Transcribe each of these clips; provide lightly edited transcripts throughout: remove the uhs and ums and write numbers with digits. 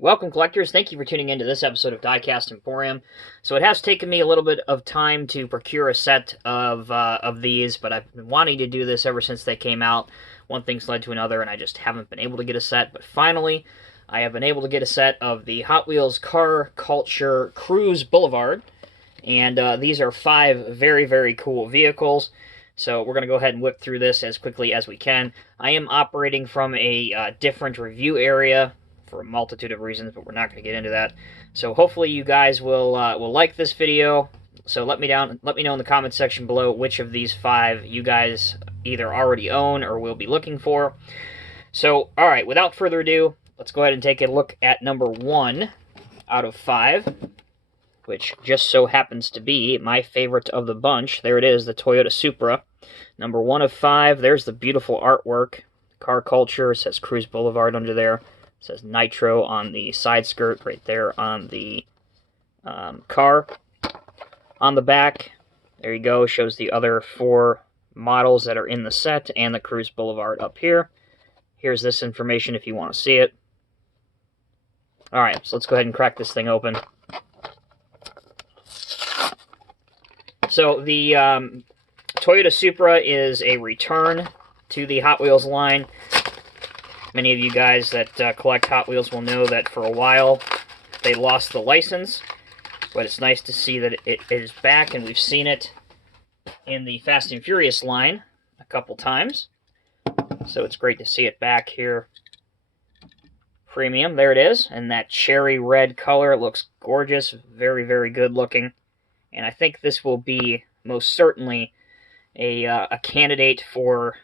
Welcome, collectors. Thank you for tuning into this episode of Diecast Emporium. So it has taken me a little bit of time to procure a set of these, but I've been wanting to do this ever since they came out. One thing's led to another, and I just haven't been able to get a set. But finally, I have been able to get a set of the Hot Wheels Car Culture Cruise Boulevard. And these are 5 very, very cool vehicles. So we're going to go ahead and whip through this as quickly as we can. I am operating from a different review area for a multitude of reasons, but we're not going to get into that. So hopefully you guys will like this video. So let me know in the comment section below which of these 5 you guys either already own or will be looking for. So, all right, without further ado, let's go ahead and take a look at number 1 out of 5, which just so happens to be my favorite of the bunch. There it is, the Toyota Supra. Number 1 of 5. There's the beautiful artwork. Car Culture. It says Cruise Boulevard under there. It says Nitro on the side skirt right there on the car. On the back, there you go, shows the other 4 models that are in the set and the Cruise Boulevard up here. Here's this information if you want to see it. Alright, so let's go ahead and crack this thing open. So the Toyota Supra is a return to the Hot Wheels line. Many of you guys that collect Hot Wheels will know that for a while they lost the license, but it's nice to see that it is back, and we've seen it in the Fast and Furious line a couple times. So it's great to see it back here. Premium, there it is, and that cherry red color. It looks gorgeous, very, very good looking. And I think this will be most certainly a candidate for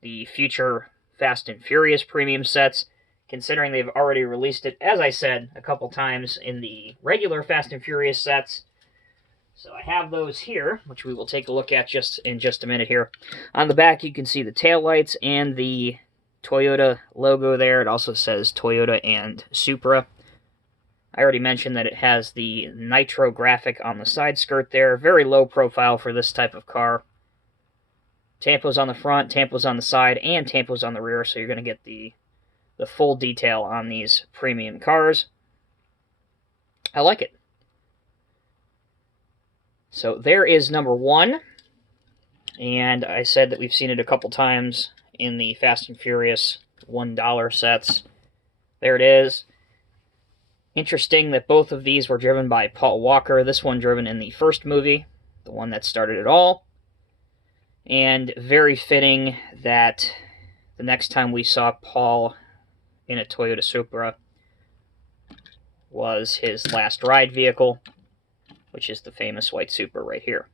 the future Fast and Furious premium sets, considering they've already released it, as I said, a couple times in the regular Fast and Furious sets. So I have those here, which we will take a look at in just a minute here. On the back, you can see the taillights and the Toyota logo there. It also says Toyota and Supra. I already mentioned that it has the Nitro graphic on the side skirt there. Very low profile for this type of car. Tampos on the front, tampos on the side, and tampos on the rear, so you're going to get the full detail on these premium cars. I like it. So there is number 1, and I said that we've seen it a couple times in the Fast and Furious $1 sets. There it is. Interesting that both of these were driven by Paul Walker. This one driven in the first movie, the one that started it all. And very fitting that the next time we saw Paul in a Toyota Supra was his last ride vehicle, which is the famous white Supra right here.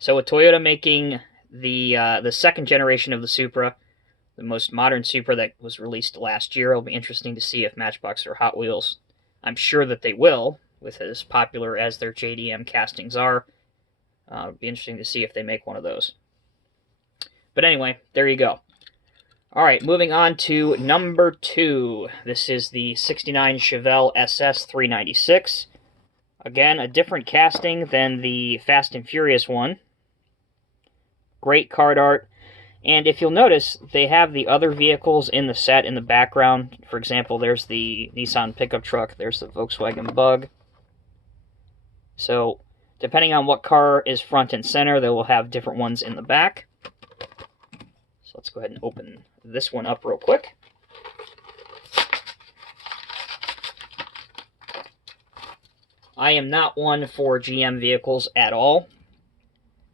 So with Toyota making the second generation of the Supra, the most modern Supra that was released last year, it'll be interesting to see if Matchbox or Hot Wheels, I'm sure that they will, with as popular as their JDM castings are. It'll be interesting to see if they make one of those. But anyway, there you go. Alright, moving on to number 2. This is the 69 Chevelle Ss 396. Again, a different casting than the Fast and Furious one. Great card art. And if you'll notice, they have the other vehicles in the set in the background. For example, there's the Nissan pickup truck. There's the Volkswagen Bug. So depending on what car is front and center, they will have different ones in the back. So let's go ahead and open this one up real quick. I am not one for GM vehicles at all.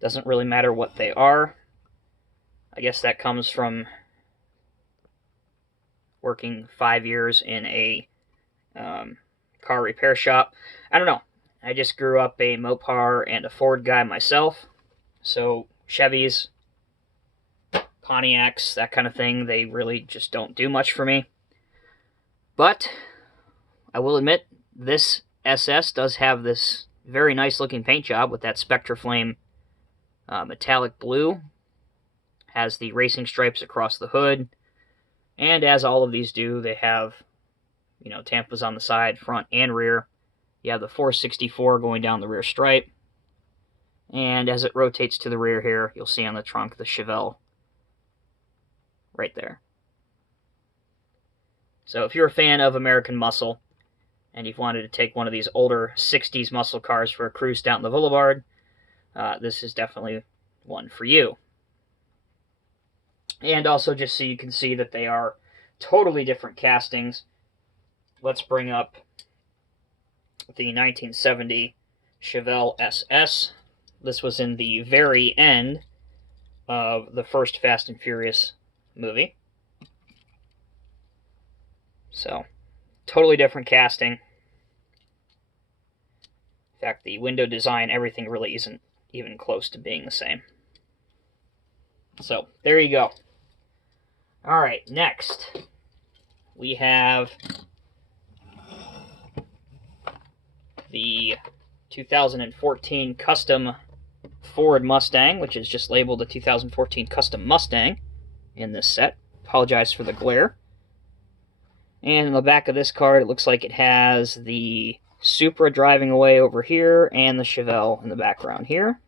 Doesn't really matter what they are. I guess that comes from working 5 years in a car repair shop. I don't know. I just grew up a Mopar and a Ford guy myself, so Chevys, Pontiacs, that kind of thing, they really just don't do much for me. But I will admit, this SS does have this very nice looking paint job with that Spectre Flame metallic blue. Has the racing stripes across the hood, and as all of these do, they have, tampos on the side, front, and rear. You have the 464 going down the rear stripe, and as it rotates to the rear here, you'll see on the trunk the Chevelle right there. So if you're a fan of American muscle, and you've wanted to take one of these older 60s muscle cars for a cruise down the Boulevard, this is definitely one for you. And also, just so you can see that they are totally different castings, let's bring up the 1970 Chevelle Ss. This was in the very end of the first Fast and Furious movie. So, totally different casting. In fact, the window design, everything really isn't even close to being the same. So, there you go. Alright, next we have the 2014 Custom Ford Mustang, which is just labeled the 2014 Custom Mustang in this set. Apologize for the glare. And in the back of this card, it looks like it has the Supra driving away over here and the Chevelle in the background here.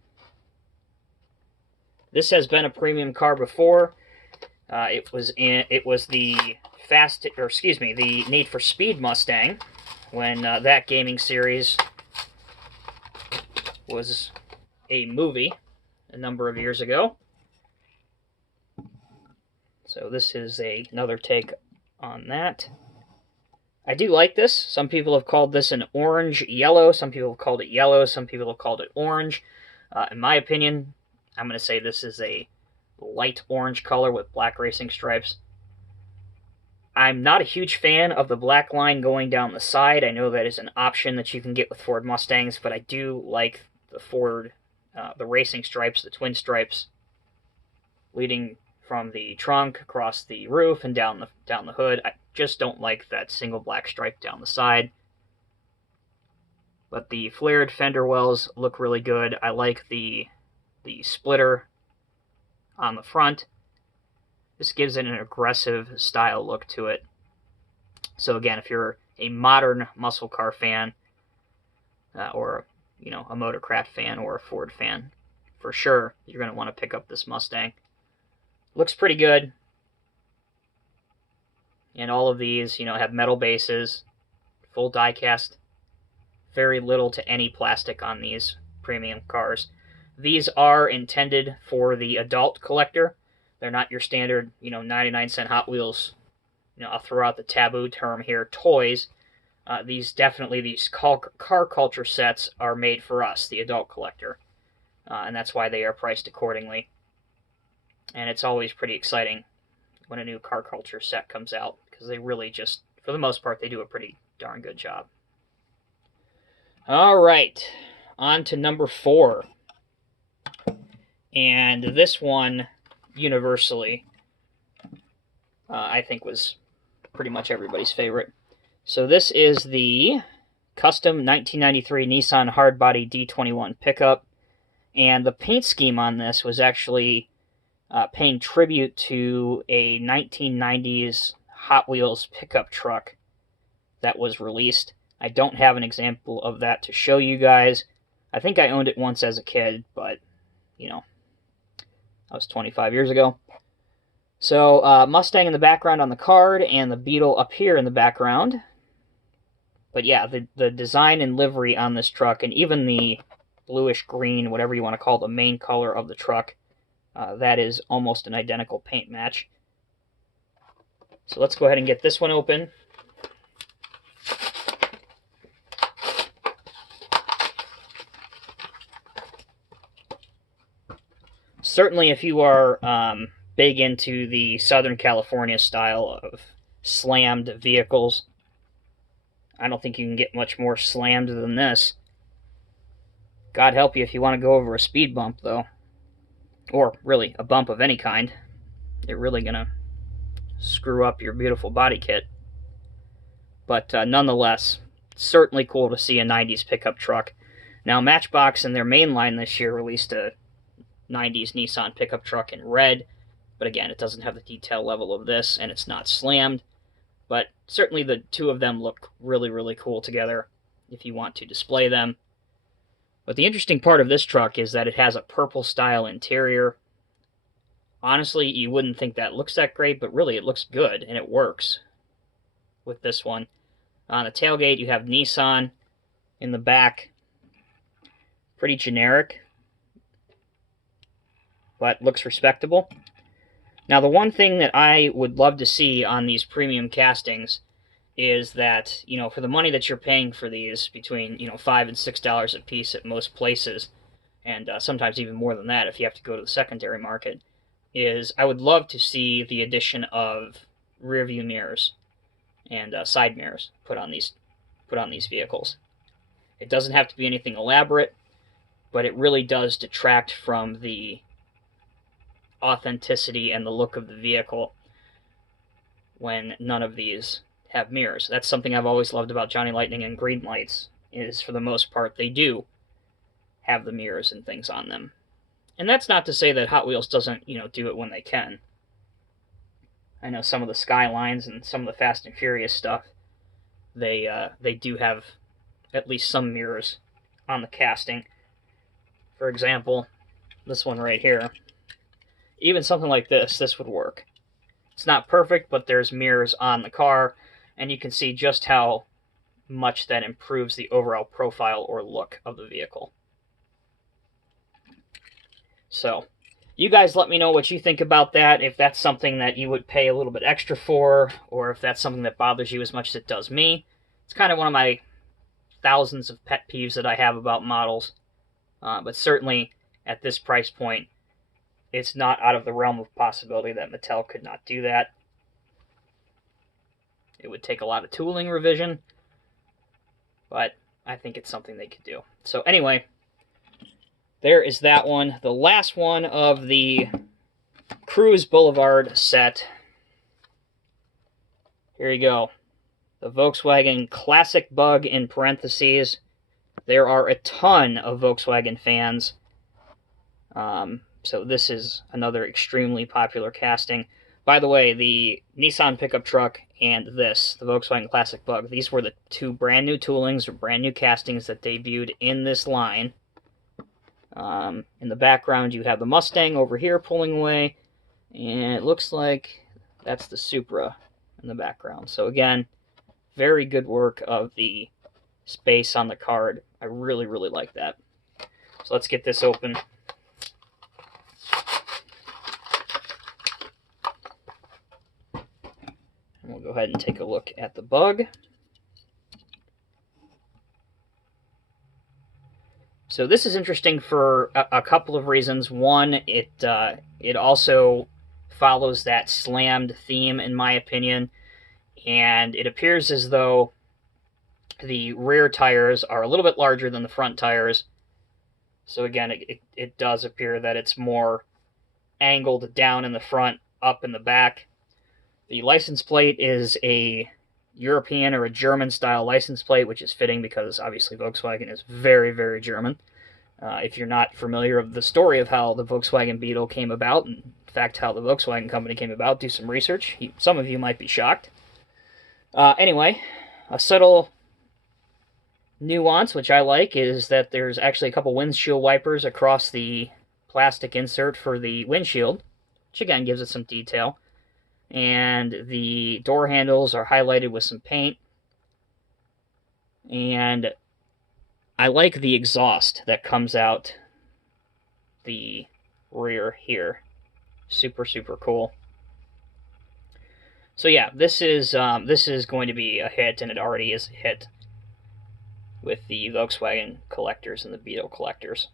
This has been a premium car before. It was the the Need for Speed Mustang when that gaming series was a movie a number of years ago. So this is another take on that. I do like this. Some people have called this an orange-yellow. Some people have called it yellow. Some people have called it orange. In my opinion, I'm going to say this is a light orange color with black racing stripes. I'm not a huge fan of the black line going down the side. I know that is an option that you can get with Ford Mustangs, but I do like the Ford, the racing stripes, the twin stripes, leading from the trunk across the roof and down the hood. I just don't like that single black stripe down the side. But the flared fender wells look really good. I like the splitter on the front. This gives it an aggressive style look to it. So again, if you're a modern muscle car fan, or a Motorcraft fan or a Ford fan, for sure you're going to want to pick up this Mustang. Looks pretty good. And all of these, have metal bases, full die-cast, very little to any plastic on these premium cars. These are intended for the adult collector. They're not your standard, 99-cent Hot Wheels, I'll throw out the taboo term here, toys. These car culture sets are made for us, the adult collector. And that's why they are priced accordingly. And it's always pretty exciting when a new car culture set comes out, because they really just, for the most part, they do a pretty darn good job. All right, on to number 4. And this one, universally, I think was pretty much everybody's favorite. So this is the custom 1993 Nissan Hard-Bodied D21 pickup. And the paint scheme on this was actually paying tribute to a 1990s Hot Wheels pickup truck that was released. I don't have an example of that to show you guys. I think I owned it once as a kid, but, that was 25 years ago. So, Mustang in the background on the card, and the Beetle up here in the background. But yeah, the design and livery on this truck, and even the bluish green, whatever you want to call the main color of the truck, that is almost an identical paint match. So let's go ahead and get this one open. Certainly, if you are big into the Southern California style of slammed vehicles, I don't think you can get much more slammed than this. God help you if you want to go over a speed bump, though. Or, really, a bump of any kind. They're really going to screw up your beautiful body kit. But nonetheless, certainly cool to see a 90s pickup truck. Now, Matchbox in their main line this year released a 90s Nissan pickup truck in red. But again, it doesn't have the detail level of this, and it's not slammed. But certainly the two of them look really, really cool together if you want to display them. But the interesting part of this truck is that it has a purple-style interior. Honestly, you wouldn't think that looks that great, but really it looks good, and it works. with this one. On the tailgate, you have Nissan. In the back, pretty generic, but looks respectable. Now, the one thing that I would love to see on these premium castings is that, you know, for the money that you're paying for these, between, you know, $5 and $6 a piece at most places, and sometimes even more than that if you have to go to the secondary market, is I would love to see the addition of rear view mirrors and side mirrors put on these vehicles. It doesn't have to be anything elaborate, but it really does detract from the authenticity and the look of the vehicle when none of these have mirrors. That's something I've always loved about Johnny Lightning and Green Lights, is for the most part they do have the mirrors and things on them. And that's not to say that Hot Wheels doesn't, you know, do it when they can. I know some of the Skylines and some of the Fast and Furious stuff, they do have at least some mirrors on the casting. For example, this one right here. Even something like this would work. It's not perfect, but there's mirrors on the car, and you can see just how much that improves the overall profile or look of the vehicle. So, you guys let me know what you think about that, if that's something that you would pay a little bit extra for, or if that's something that bothers you as much as it does me. It's kind of one of my thousands of pet peeves that I have about models, but certainly at this price point, it's not out of the realm of possibility that Mattel could not do that. It would take a lot of tooling revision, but I think it's something they could do. So anyway, there is that one. The last one of the Cruise Boulevard set. Here you go. The Volkswagen Classic Bug in parentheses. There are a ton of Volkswagen fans. So this is another extremely popular casting. By the way, the Nissan pickup truck and this, the Volkswagen Classic Bug, these were the two brand new toolings or brand new castings that debuted in this line. In the background, you have the Mustang over here pulling away, and it looks like that's the Supra in the background. So again, very good work of the space on the card. I really, really like that. So let's get this open. And we'll go ahead and take a look at the Bug. So this is interesting for a couple of reasons. One, it also follows that slammed theme, in my opinion, and it appears as though the rear tires are a little bit larger than the front tires. So again, it does appear that it's more angled down in the front, up in the back. The license plate is a European or a German-style license plate, which is fitting because obviously Volkswagen is very, very German. If you're not familiar with the story of how the Volkswagen Beetle came about, and in fact how the Volkswagen company came about, do some research. Some of you might be shocked. Anyway, a subtle nuance, which I like, is that there's actually a couple windshield wipers across the plastic insert for the windshield, which again gives it some detail. And the door handles are highlighted with some paint. And I like the exhaust that comes out the rear here. Super, super cool. So yeah, this is going to be a hit, and it already is a hit with the Volkswagen collectors and the Beetle collectors.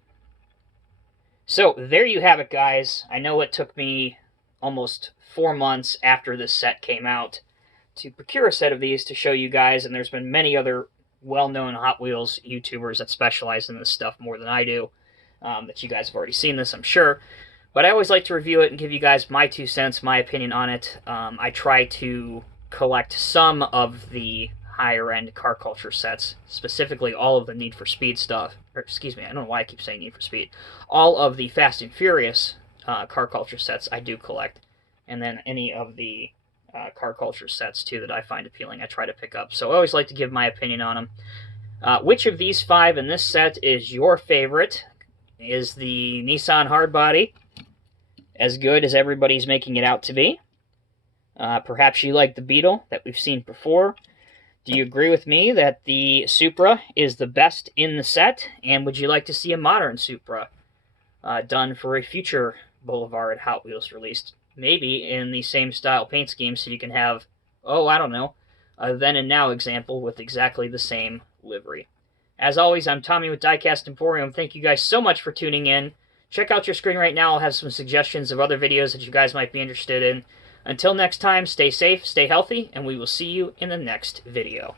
So there you have it, guys. I know it took me almost 4 months after this set came out to procure a set of these to show you guys, and there's been many other well-known Hot Wheels YouTubers that specialize in this stuff more than I do, that you guys have already seen this, I'm sure. But I always like to review it and give you guys my 2 cents, my opinion on it. I try to collect some of the higher-end car culture sets, specifically all of the Need for Speed stuff. Or, excuse me, I don't know why I keep saying Need for Speed. All of the Fast and Furious car culture sets I do collect. And then any of the car culture sets, too, that I find appealing, I try to pick up. So I always like to give my opinion on them. Which of these 5 in this set is your favorite? Is the Nissan Hard-Body as good as everybody's making it out to be? Perhaps you like the Beetle that we've seen before. Do you agree with me that the Supra is the best in the set? And would you like to see a modern Supra done for a future Boulevard Hot Wheels released? Maybe in the same style paint scheme, so you can have, oh, I don't know, a then and now example with exactly the same livery. As always, I'm Tommy with Diecast Emporium. Thank you guys so much for tuning in. Check out your screen right now. I'll have some suggestions of other videos that you guys might be interested in. Until next time, stay safe, stay healthy, and we will see you in the next video.